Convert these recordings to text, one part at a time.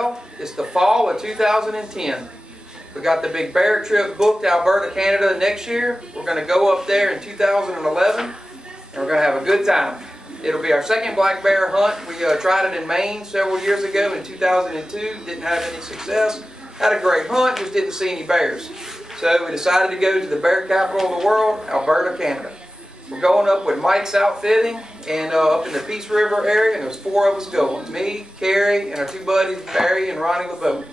Well, it's the fall of 2010. We got the big bear trip booked to Alberta, Canada next year. We're going to go up there in 2011 and we're going to have a good time. It'll be our second black bear hunt. We tried it in Maine several years ago in 2002. Didn't have any success. Had a great hunt, just didn't see any bears. So we decided to go to the bear capital of the world, Alberta, Canada. We're going up with Mike's Outfitting and up in the Peace River area, and there's 4 of us going. Me, Carrie, and our 2 buddies, Barry and Ronnie LeBeau.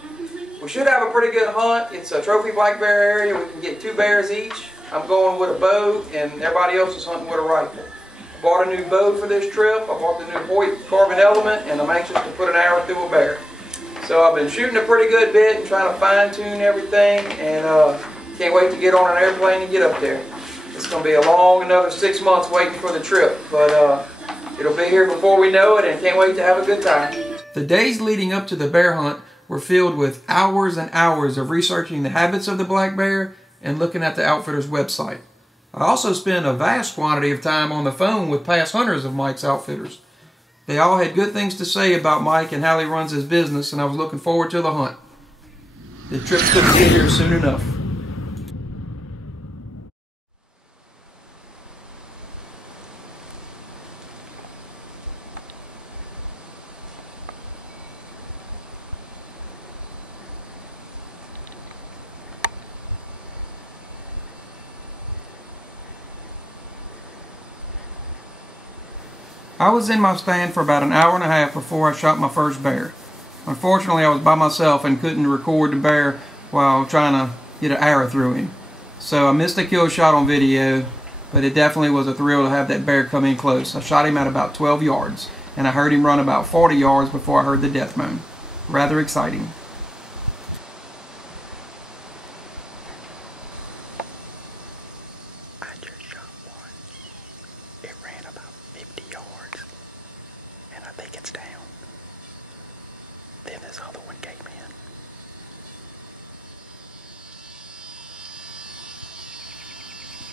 We should have a pretty good hunt. It's a trophy black bear area. We can get 2 bears each. I'm going with a bow, and everybody else is hunting with a rifle. I bought a new bow for this trip. I bought the new Hoyt Carbon Element, and I'm anxious to put an arrow through a bear. So I've been shooting a pretty good bit and trying to fine-tune everything, and can't wait to get on an airplane and get up there. It's going to be a long another 6 months waiting for the trip, but it'll be here before we know it, and can't wait to have a good time. The days leading up to the bear hunt were filled with hours and hours of researching the habits of the black bear and looking at the outfitter's website. I also spent a vast quantity of time on the phone with past hunters of Mike's Outfitters. They all had good things to say about Mike and how he runs his business, and I was looking forward to the hunt. The trip's going to get here soon enough. I was in my stand for about an hour and a half before I shot my first bear. Unfortunately, I was by myself and couldn't record the bear while trying to get an arrow through him. So I missed the kill shot on video, but it definitely was a thrill to have that bear come in close. I shot him at about 12 yards, and I heard him run about 40 yards before I heard the death moan. Rather exciting.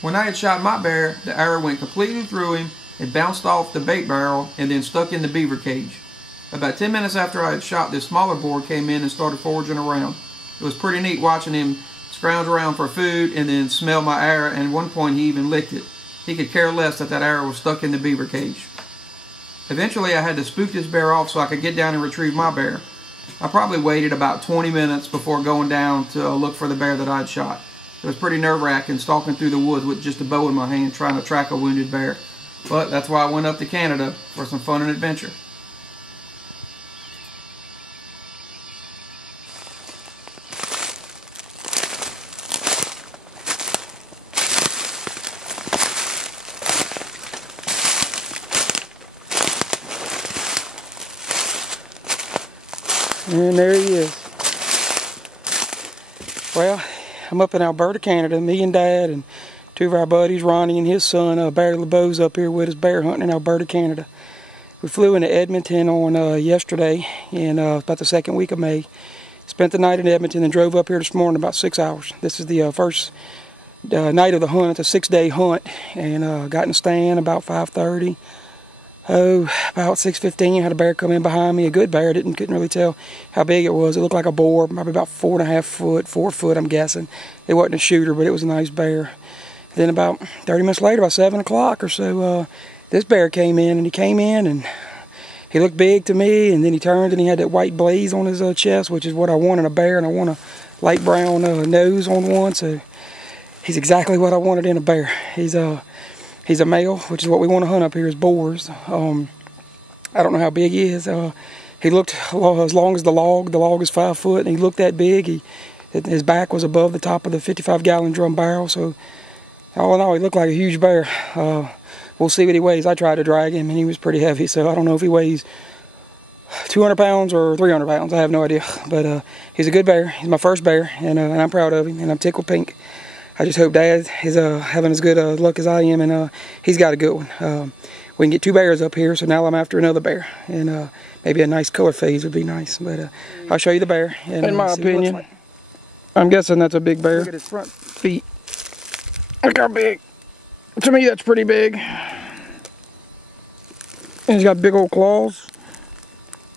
When I had shot my bear, the arrow went completely through him, it bounced off the bait barrel, and then stuck in the beaver cage. About 10 minutes after I had shot, this smaller boar came in and started foraging around. It was pretty neat watching him scrounge around for food and then smell my arrow, and at one point he even licked it. He could care less that that arrow was stuck in the beaver cage. Eventually I had to spook this bear off so I could get down and retrieve my bear. I probably waited about 20 minutes before going down to look for the bear that I had shot. It was pretty nerve-wracking stalking through the woods with just a bow in my hand trying to track a wounded bear. But that's why I went up to Canada for some fun and adventure. And there he is. Well, I'm up in Alberta, Canada. Me and Dad and 2 of our buddies, Ronnie and his son, Barry LeBeau's up here with us bear hunting in Alberta, Canada. We flew into Edmonton on yesterday in about the 2nd week of May. Spent the night in Edmonton and drove up here this morning about 6 hours. This is the first night of the hunt. It's a 6-day hunt, and got in the stand about 5:30. About 6:15, had a bear come in behind me, a good bear. Couldn't really tell how big it was. It looked like a boar, probably about 4.5 foot, 4 foot, I'm guessing. It wasn't a shooter, but it was a nice bear. Then about 30 minutes later, about 7 o'clock or so, this bear came in, and he looked big to me, and then he turned and he had that white blaze on his chest, which is what I want in a bear, and I want a light brown nose on one, so he's exactly what I wanted in a bear. He's a male, which is what we want to hunt up here, is boars. I don't know how big he is. He looked as long as the log. The log is 5 foot, and he looked that big. His back was above the top of the 55-gallon drum barrel, so all in all, he looked like a huge bear. We'll see what he weighs. I tried to drag him, and he was pretty heavy, so I don't know if he weighs 200 pounds or 300 pounds. I have no idea, but he's a good bear. He's my first bear, and I'm proud of him, and I'm tickled pink. I just hope Dad is having as good luck as I am, and he's got a good one. We can get 2 bears up here, so now I'm after another bear, and maybe a nice color phase would be nice. But I'll show you the bear. And, in my opinion, like. I'm guessing that's a big bear. Look at his front feet. Look how big. To me, that's pretty big. And he's got big old claws.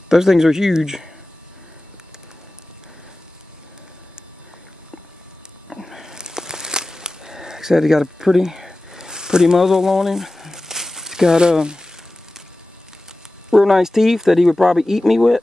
Those things are huge. said, he got a pretty muzzle on him. He's got real nice teeth that he would probably eat me with.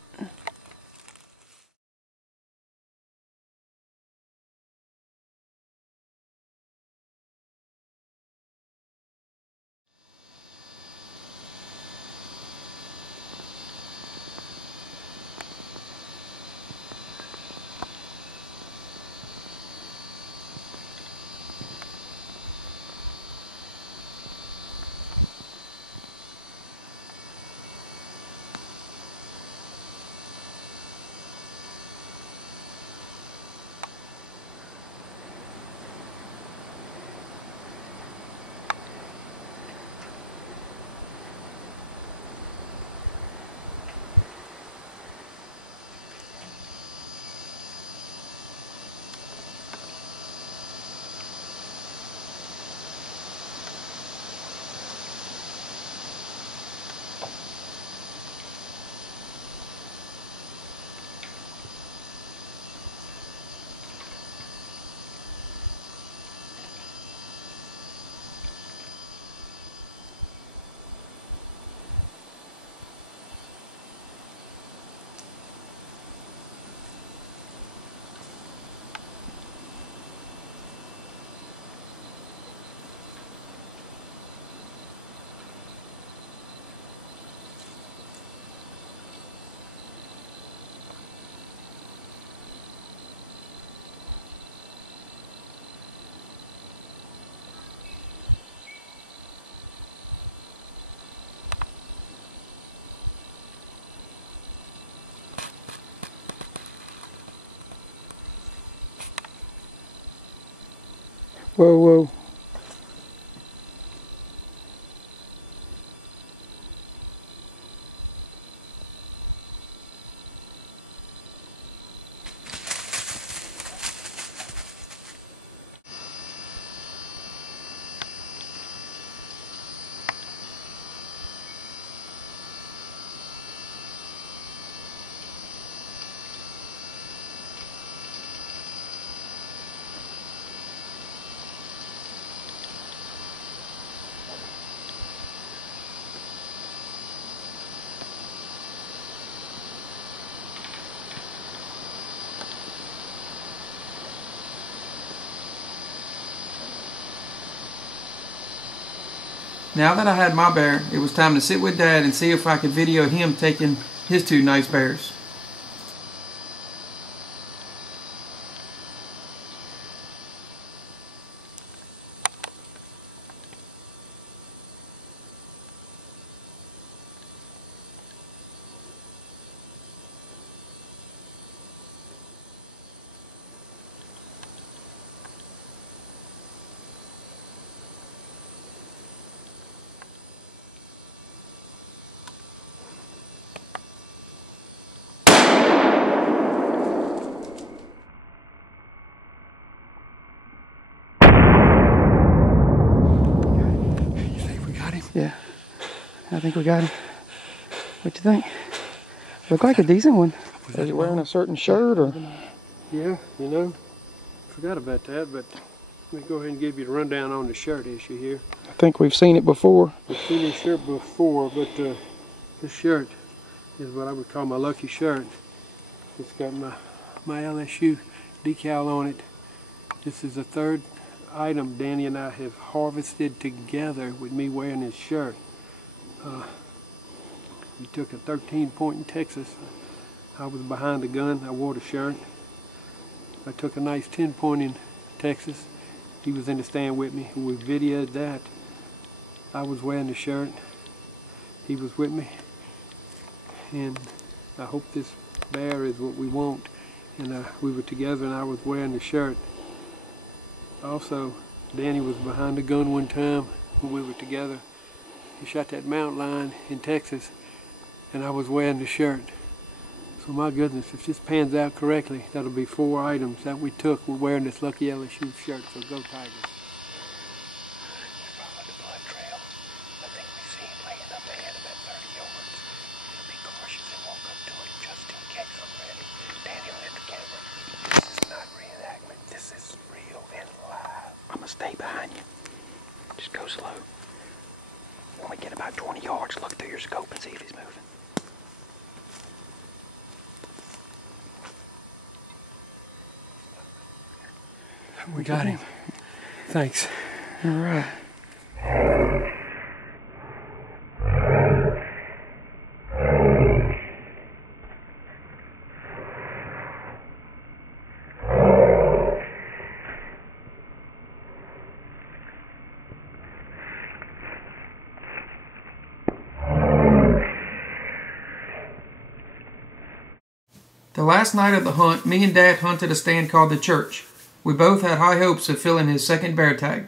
Whoa, whoa. Now that I had my bear, it was time to sit with Dad and see if I could video him taking his two nice bears. Yeah, I think we got him. What you think? Look like a decent one. Is he wearing a certain shirt or? Yeah, you know, forgot about that, but let me go ahead and give you the rundown on the shirt issue here. I think we've seen it before. We've seen this shirt before, but this shirt is what I would call my lucky shirt. It's got my LSU decal on it. This is the third item Danny and I have harvested together with me wearing this shirt. We took a 13 point in Texas. I was behind the gun. I wore the shirt. I took a nice 10 point in Texas. He was in the stand with me. We videoed that. I was wearing the shirt. He was with me. And I hope this bear is what we want. And we were together and I was wearing the shirt. Also, Danny was behind the gun one time when we were together. He shot that mountain lion in Texas and I was wearing the shirt. So my goodness, if this pans out correctly, that'll be 4 items that we took. We're wearing this lucky LSU shirt, so go Tigers. We followed the blood trail. I think we see him laying up ahead about 30 yards. We'll be cautious and walk up to him just in case. I'm ready. Danny, lift the camera. This is not reenactment. This is real and live. I'm to stay behind you. Just go slow. When we get about 20 yards, look through your scope and see if he's moving. We got him. Thanks. All right. The last night of the hunt, me and Dad hunted a stand called the Church. We both had high hopes of filling his second bear tag.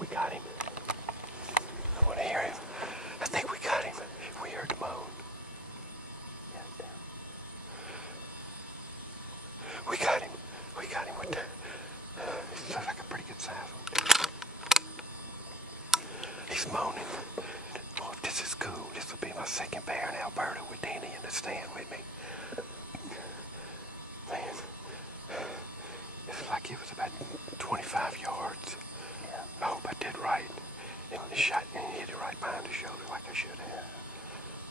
We got him. I want to hear him. I think we got him. We heard the moan. Yeah, down. We got him. We got him with the... It looks like a pretty good size one. He's moaning. Oh, this is cool. This will be my second bear in Alberta with Danny in the stand with me. Man, it was like it was about 25 yards. I hope I did right. And the shot and hit it right behind the shoulder like I should have.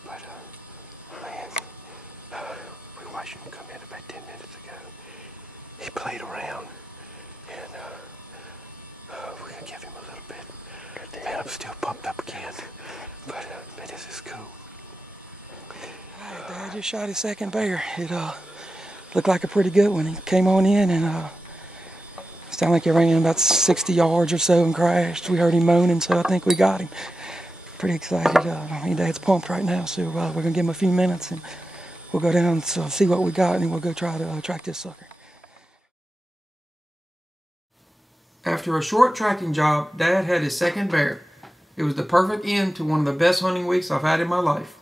But, man, we watched him come in about 10 minutes ago. He played around, and we're going to give him a little bit. Man, I'm still pumped up again. But, man, this is cool. Alright, Dad just shot his second bear. It looked like a pretty good one. He came on in and sounded like he ran about 60 yards or so and crashed. We heard him moaning, so I think we got him. Pretty excited. Me and Dad's pumped right now, so we're going to give him a few minutes and we'll go down and see what we got, and then we'll go try to track this sucker. After a short tracking job, Dad had his second bear. It was the perfect end to one of the best hunting weeks I've had in my life.